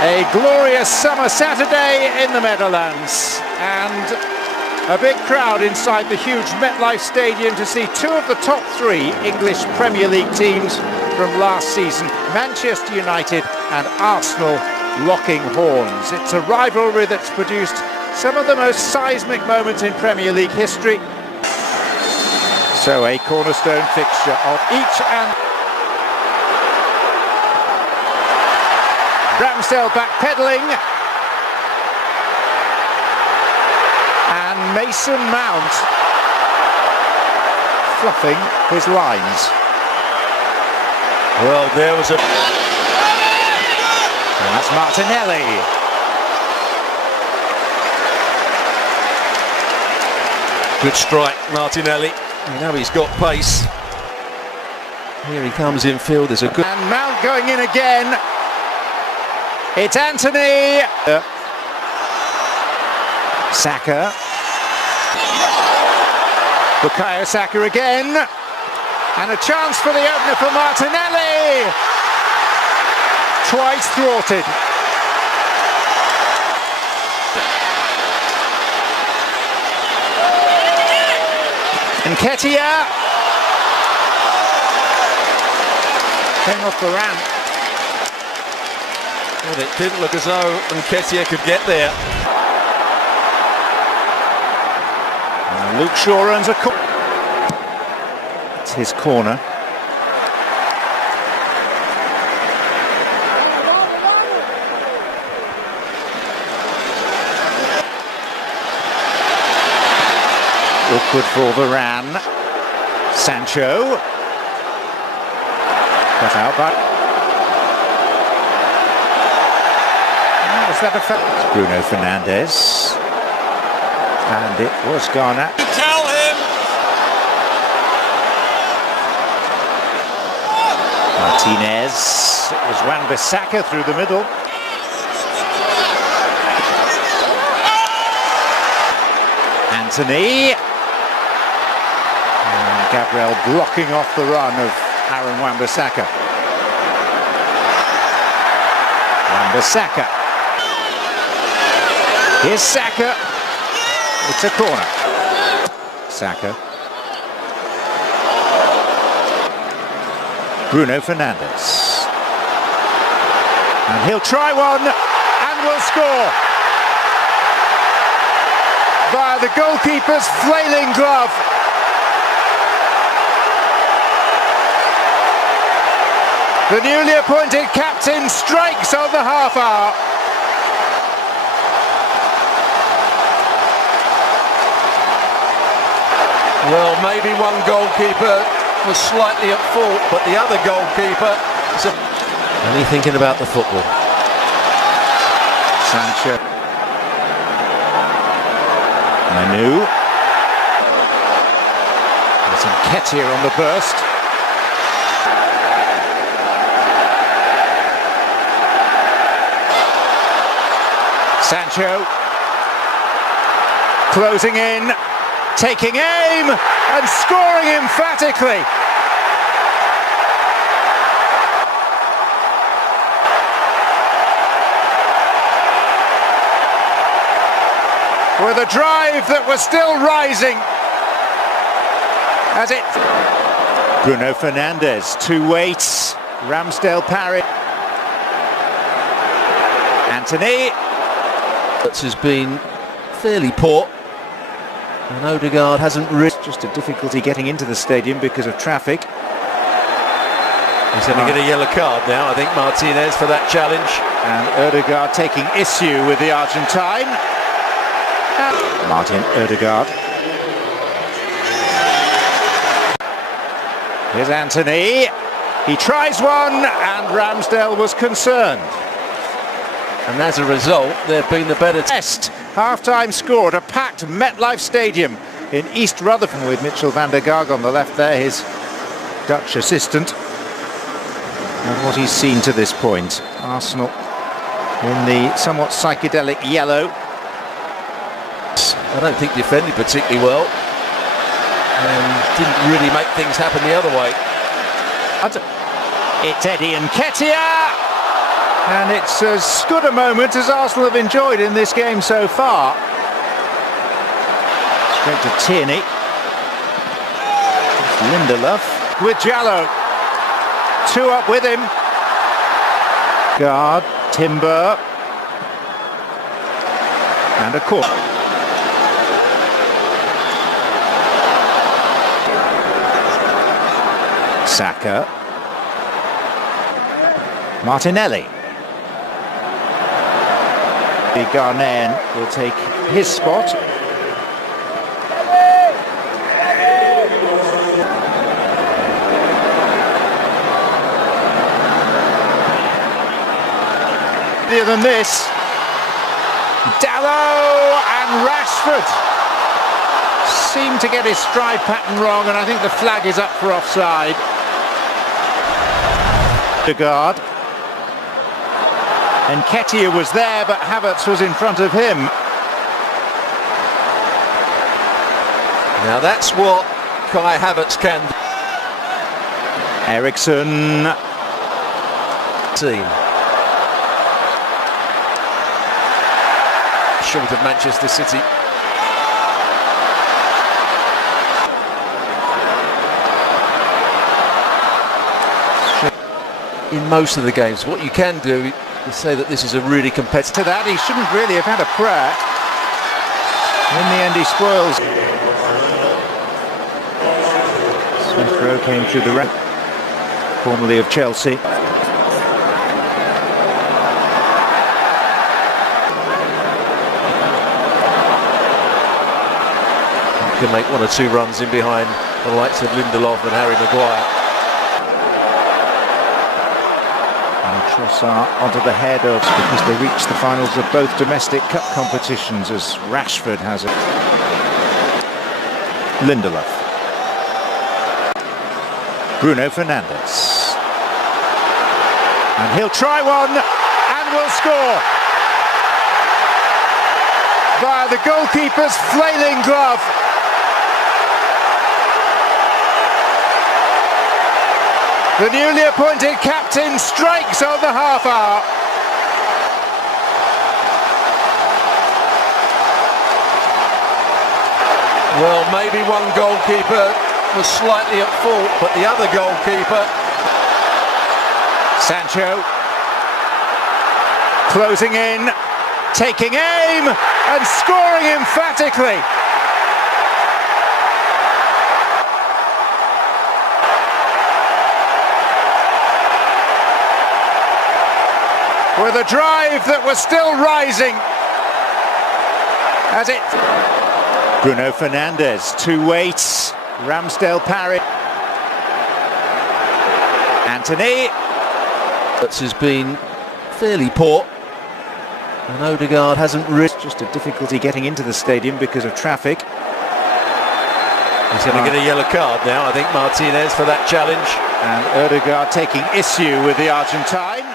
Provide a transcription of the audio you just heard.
A glorious summer Saturday in the Meadowlands, and a big crowd inside the huge MetLife Stadium to see two of the top three English Premier League teams from last season, Manchester United and Arsenal, locking horns. It's a rivalry that's produced some of the most seismic moments in Premier League history. So a cornerstone fixture of each and... Ramsdale backpedaling, and Mason Mount fluffing his lines. Well, there was a... And that's Martinelli. Good strike, Martinelli. You know he's got pace. Here he comes in field. There's a good... And Mount going in again. It's Anthony. Saka. Bukayo Saka again. And a chance for the opener for Martinelli. Twice thwarted. And Nketiah. Came off the ramp. Well, it didn't look as though Nketiah could get there. And Luke Shaw earns a corner. It's his corner. Awkward for Varane. Sancho. Cut out by... Was that a fact? Bruno Fernandes. And it was Garnett. Tell him! Martinez. It was Wan-Bissaka through the middle. Anthony. And Gabriel blocking off the run of Aaron Wan-Bissaka. Wan-Bissaka. Here's Saka. It's a corner. Saka. Bruno Fernandes. And he'll try one and will score. Via the goalkeeper's flailing glove. The newly appointed captain strikes on the half hour. Well, maybe one goalkeeper was slightly at fault, but the other goalkeeper... Only thinking about the football. Sancho. Manu. There's Nketiah on the burst. Sancho. Closing in. Taking aim and scoring emphatically. With a drive that was still rising. As it... Bruno Fernandes, two weights. Ramsdale parry. Anthony. That has been fairly poor. And Odegaard hasn't really... Just a difficulty getting into the stadium because of traffic. He's going to get a yellow card now, I think, Martinez, for that challenge. And Odegaard taking issue with the Argentine. Martin Odegaard. Here's Anthony. He tries one and Ramsdale was concerned. And as a result, they've been the better... Best half-time score at a packed MetLife Stadium in East Rutherford, with Mitchell van der Gaag on the left there, his Dutch assistant. And what he's seen to this point. Arsenal in the somewhat psychedelic yellow. I don't think defended particularly well. And didn't really make things happen the other way. It's Eddie Nketiah. And it's as good a moment as Arsenal have enjoyed in this game so far. Straight to Tierney. Lindelof with Jallo. Two up with him. Guard, Timber. And a corner. Saka. Martinelli. The Ghanaian will take his spot. Other than this, Dalot and Rashford seem to get his stride pattern wrong, and I think the flag is up for offside. Guard. And Nketiah was there, but Havertz was in front of him. Now that's what Kai Havertz can do. Eriksen. Team. Short of Manchester City. In most of the games, what you can do is say that this is a really competitive. To that, he shouldn't really have had a prayer. In the end, he spoils. Smith Rowe came through the rank, formerly of Chelsea. Can make one or two runs in behind the likes of Lindelof and Harry Maguire. And Trossard onto the head of, because they reached the finals of both domestic cup competitions, as Rashford has it. Lindelof. Bruno Fernandes. And he'll try one and will score via the goalkeeper's flailing glove. The newly appointed captain strikes on the half hour. Well, maybe one goalkeeper was slightly at fault, but the other goalkeeper... Sancho. Closing in, taking aim and scoring emphatically. With a drive that was still rising as it... Bruno Fernandes, two waits, Ramsdale parry. Anthony. That has been fairly poor, and Odegaard hasn't really... Just a difficulty getting into the stadium because of traffic. He's going to get a yellow card now, I think, Martinez, for that challenge. And Odegaard taking issue with the Argentine.